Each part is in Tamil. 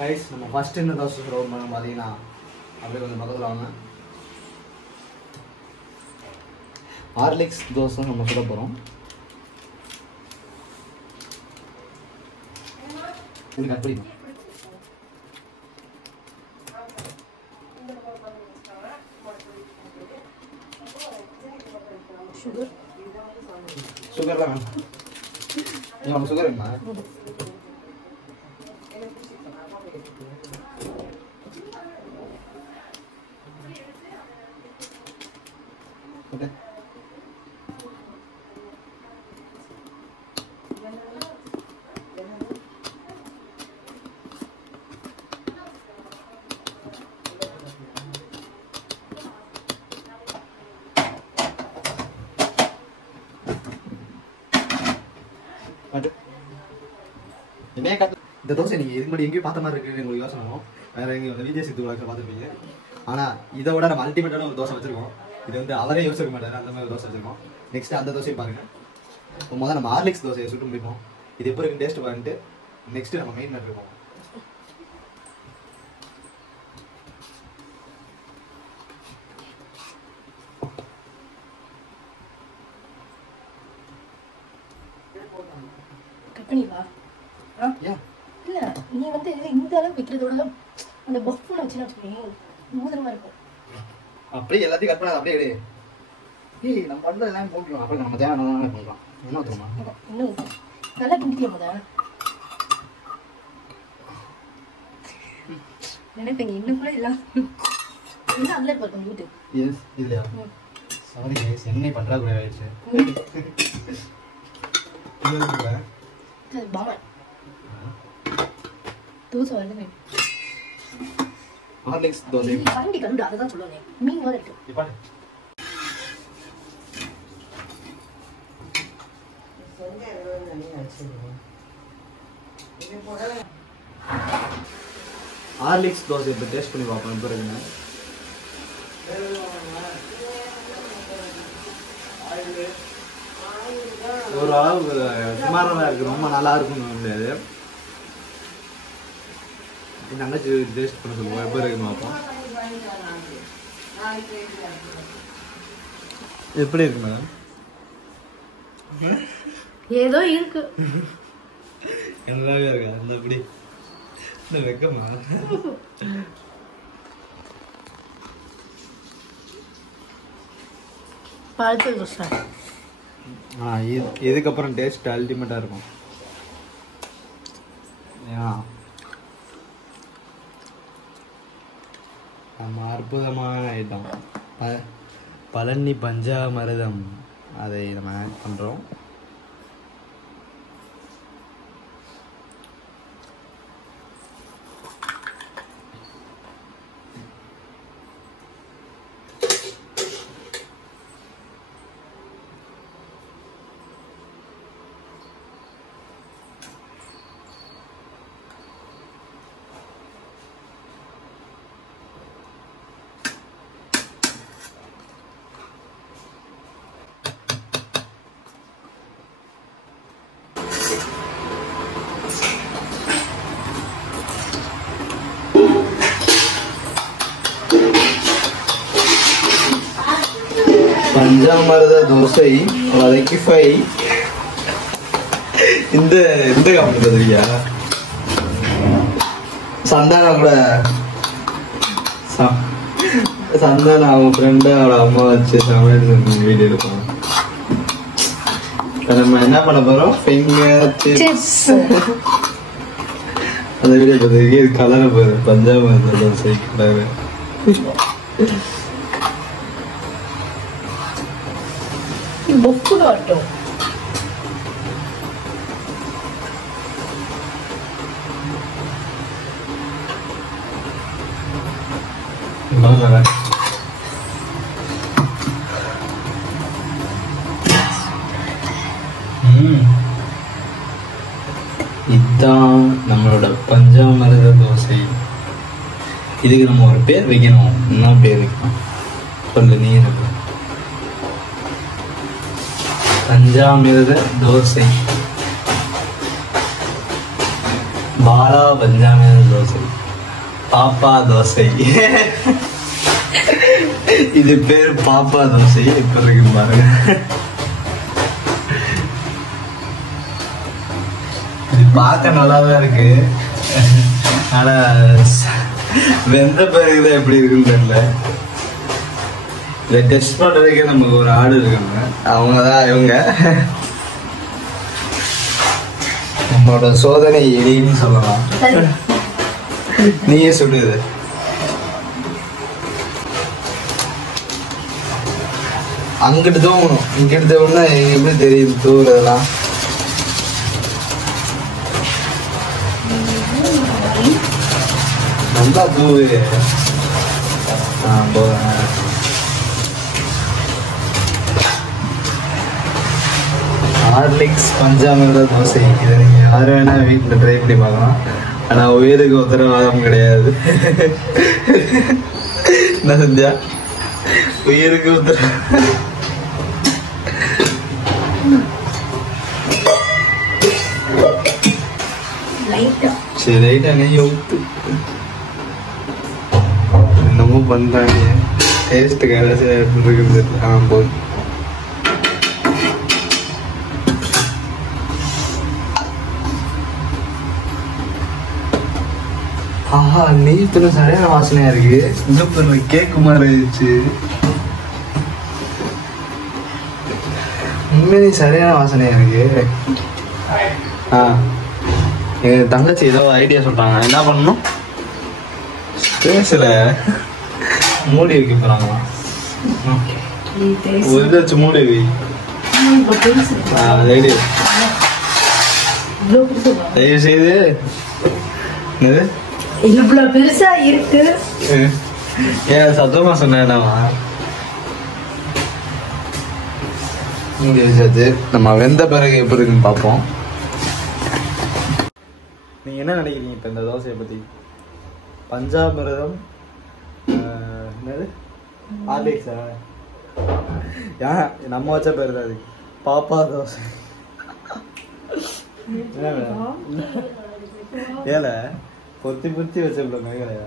ரைஸ் நம்ம ஃபர்ஸ்ட் என்ன தோசை சுடுவோம் பார்த்தீங்கன்னா அப்படியே கொஞ்சம் பக்கத்தில் வாங்க. ஹார்லிக்ஸ் தோசை நம்ம சுட போகிறோம். இது கட் பண்ணிடும். சுகர்லாம் வேணும். நம்ம சுகர் வேணுமா? ஓகே. இந்த தோசை நீங்கள் இதுக்கு முன்னாடி எங்கேயும் பார்த்த மாதிரி இருக்குது உங்களுக்கு யோசனை வரும். வேறு எங்கேயும் வந்து விஜய் சித்து வழக்கில் பார்த்துருப்பீங்க. ஆனால் இதை விட நம்ம அல்டிமேட்டான ஒரு தோசை வச்சுருக்கோம். இது வந்து அவரே யோசிக்க மாட்டார், அந்த மாதிரி தோசை வச்சுருக்கோம். நெக்ஸ்ட்டு அந்த தோசையை பாருங்கள். இப்போ முதல்ல நம்ம ஹார்லிக்ஸ் தோசையை சுட்டு முடிப்போம். இது எப்போ இருக்கு டேஸ்ட் பண்ணிட்டு நெக்ஸ்ட்டு நம்ம மெயின் மேட்ரு போவோம். இல்ல நீ வந்து இந்த அளவு வைக்கிறதோட அந்த பஃப்ல வச்சுனா மூதனமா இருக்கும். அப்படியே எல்லாத்தையும் கட் பண்ணாத அப்படியே எடு. ஏய் நம்ம பண்றது எல்லாம் போட்டுருவோம். அப்புறம் நம்ம தேவையானதான பண்ணலாம். என்ன ஊற்றுமா? இன்னும் நல்லா கிண்டிக்கலாம் முத. எனக்கு இன்னும் கூட எல்லாம் இன்னும் அதில் இருப்பாரு கொஞ்சம் வீட்டு. எஸ் இல்லையா? சாரி கைஸ், எண்ணெய் பண்ணுறா கூட ஆயிடுச்சு. பாமா தோசை வந்து ஹார்லிக்ஸ் தோசை கரண்டி கண்டு அதை தான் சொல்லுவேன். மீன் மாதிரி இருக்கு. ஹார்லிக்ஸ் தோசை இப்போ டேஸ்ட் பண்ணி பார்ப்போம். இப்போ இருக்குங்க ஒரு அளவு சுமாராக இருக்குது, ரொம்ப நல்லா இருக்குன்னு முடியாது. தங்கச்சி டேஸ்ட் பண்ண சொல்லுவோம். எப்போ இருக்குன்னு பார்ப்போம். எப்படி இருக்கு மேடம்? ஏதோ இருக்கு. நல்லாவே இருக்கா? அந்த எப்படி இந்த வெக்கமா? பழுத்த தோசை. இதுக்கப்புறம் டேஸ்ட் அல்டிமேட்டாக இருக்கும். நம்ம அற்புதமான ஐட்டம் பழனி பஞ்சாமிர்தம், அதை நம்ம ஆட் பண்ணுறோம். பஞ்சாமிர்த தோசை வதக்கி ஃப்ரை. இந்த இந்த கம்பெனி தெரியா? சந்தானா கூட சந்தானா அவங்க ஃப்ரெண்டு அவளோட அம்மா வச்சு சமையல் வீடியோ எடுப்போம். நம்ம என்ன பண்ண போறோம்? Finger chips. அந்த வீடியோ பார்த்து கலரை போகுது. பஞ்சாமிர்த தோசை கலரு. பொப்புல வரட்டும். இதுதான் நம்மளோட பஞ்சாமிர்த தோசை. இதுக்கு நம்ம ஒரு பேர் வைக்கணும். என்ன பேர் வைக்கணும் சொல்லு நீ? இருக்கு பஞ்சாமிர்த தோசை. பாலா பஞ்சாமி தோசை, பாப்பா தோசை. இது பேர் பாப்பா தோசை. இப்ப இருக்கு பாருங்க. இது பார்க்க நல்லாதான் இருக்கு, ஆனா வெந்த பிறகுதான் எப்படி இருக்குன்னு தெரியல. இதை டெஸ்ட் பண்றதுக்கு நமக்கு ஒரு ஆடு இருக்காங்க, அவங்கதான் இவங்க. நம்மளோட சோதனை எலின்னு சொல்லலாம். நீயே சொல்லுது. அங்கிட்டு தூங்கணும், இங்கிட்டு தூங்கினா எப்படி தெரியுது தூங்குறதெல்லாம். நல்லா தூவு. ஹார்லிக்ஸ் பஞ்சாமிர்த தோசை. இதை நீங்க யாரு வேணா வீட்டில் ட்ரை பண்ணி பார்க்கலாம், ஆனா உயிருக்கு உத்தரவாதம் கிடையாது. என்ன செஞ்சா உயிருக்கு உத்தரவாதம். சரி ரைட்டா நெய் ஊத்து. என்னமோ பண்றாங்க, டேஸ்ட் கடைசி எப்படி இருக்குது தெரியல. போதும். ஆஹா, நெய் துணி சரியான வாசனையா இருக்கு. இந்த பண்ண கேக்கு மாதிரி ஆயிடுச்சு. உண்மையிலே சரியான வாசனையா இருக்கு. எங்க தங்கச்சி ஏதோ ஐடியா சொல்றாங்க, என்ன பண்ணணும், ஸ்பேஸ்ல மூடி வைக்க போறாங்களா? ஒரு வச்சு மூடி வை. தயவு செய்து இவ்வளவு பெருசா இருக்கு. ஏன் சத்தமா சொன்னேனாவா? இங்க வச்சாச்சு. நம்ம வெந்த பிறகு எப்படி இருக்குன்னு பார்ப்போம். நீங்க என்ன நினைக்கிறீங்க இப்ப இந்த தோசையை பத்தி? பஞ்சாமிரதம் என்னது, ஹார்லிக்ஸா? ஏன் நம்ம வச்ச பேர் தான் அது, பாப்பா தோசை. ஏல பொத்தி பொத்தி வச்ச கிடையா?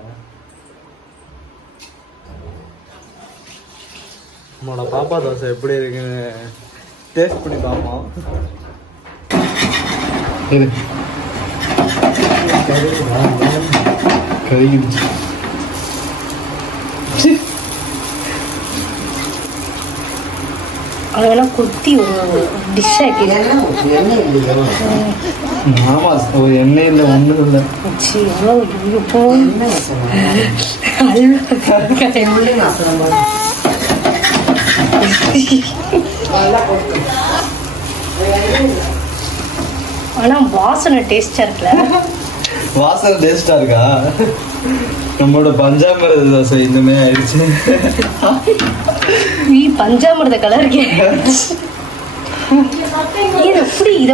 நம்மளோட பாப்பா தோசை எப்படி இருக்குன்னு டேஸ்ட் பண்ணி பார்ப்போம். கறிக்கிடுச்சு. அதெல்லாம் கொத்தி ஒரு டிஷ் ஆக்கிடுறேன். ஆமா, ஒரு எண்ணெய் இல்லை, ஒன்றும் இல்லை. ஆனா வாசனை டேஸ்டா இருக்குல்ல? வாசனை டேஸ்டா இருக்கா? நம்மளோட பஞ்சாமிரத தோசை இன்னுமே ஆயிடுச்சு. பஞ்சாமிரத கலர்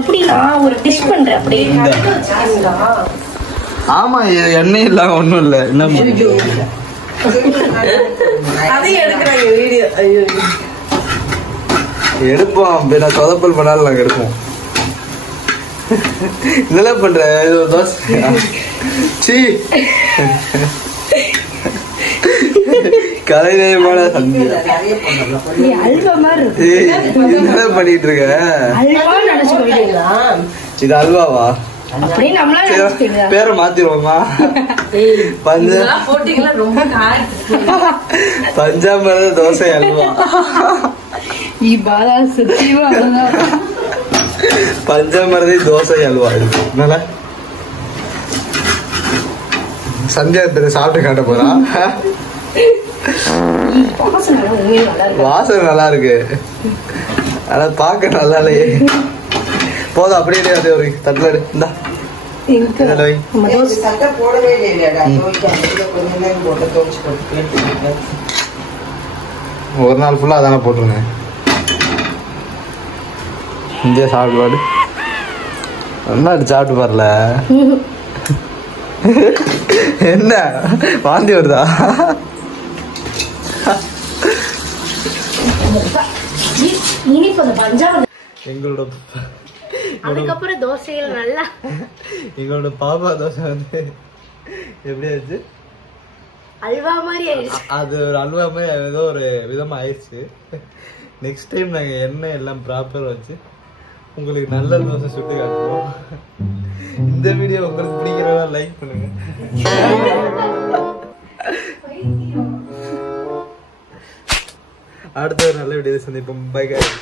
எப்படி நான் ஒரு டிஷ் பண்றேன் அப்படி. ஆமா, எண்ணெய் இல்லாம ஒண்ணும் இல்ல. என்ன எடுப்போம், சொதப்பல் பண்ணாலும் நாங்க எடுப்போம். இதெல்லாம் பண்ற தோசை கலைநயமான என்ன பண்ணிட்டு இருக்க? இது அல்வாவா? பேரை மாத்திருவோமா? பஞ்சாமிரத தோசை அல்வா. பஞ்சாமிரத தோசை அல்வா. இது சந்தியா சாப்பிட்டு காட்ட போறா. வாசனை நல்லா இருக்கு, ஆனா பாக்க நல்லா இல்லையே. போதும், அப்படியே அது ஒரு தட்டுல இருந்தா ஒரு நாள் ஃபுல்லா அதானே போட்டுருங்க. இந்தியா சாப்பிடுவாடு நல்லா சாப்பிட்டு பாருல. என்ன வாந்தி வருதா? அதுக்கப்புறம் தோசைகள் நல்லா எங்களோட பாப்பா தோசை வந்து எப்படி ஆயிடுச்சு? அல்வா மாதிரி ஆயிடுச்சு. அது ஒரு அல்வா மாதிரி ஏதோ ஒரு விதமா ஆயிடுச்சு. நெக்ஸ்ட் டைம் நாங்க எண்ணெய் எல்லாம் ப்ராப்பர் வச்சு உங்களுக்கு நல்ல தோசை சுட்டு காட்டுவோம். இந்த வீடியோ உங்களுக்கு பிடிக்கிறதா லைக் பண்ணுங்க. அடுத்த ஒரு நல்ல வீடியோ சந்திப்போம். By guys.